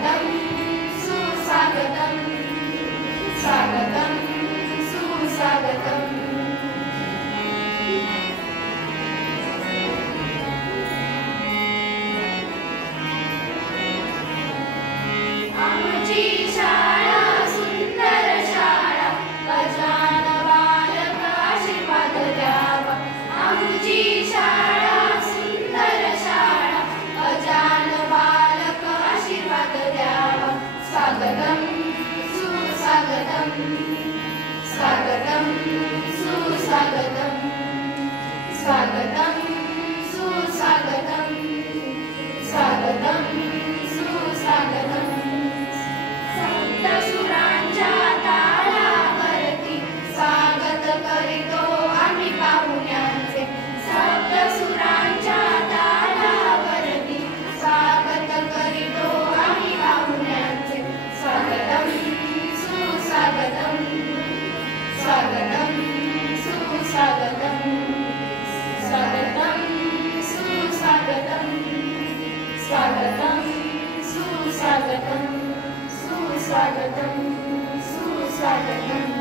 स्वागतं सुस्वागतं स्वागतं सुस्वागतम् आमची शाळा सुंदर शाळा गजानन बालक आशीर्वाद द्यावा आमची शाळा सुंदर शाळा गजानन बालक आशीर्वाद द्यावा स्वागतं सुस्वागतं स्वागतं सुस्वागतं स्वागतं सुस्वागतं स्वागतं सुस्वागतं सप्तसुरांच्या तालावरती स्वागत करीतो आम्ही पाहुण्यांचे सप्तसुरांच्या तालावरती स्वागत करीतो आम्ही पाहुण्यांचे स्वागतं सुस्वागतं स्वागतं सुस्वागतं स्वागतं सुस्वागतं स्वागतं सुस्वागतं सुस्वागतं सुस्वागतं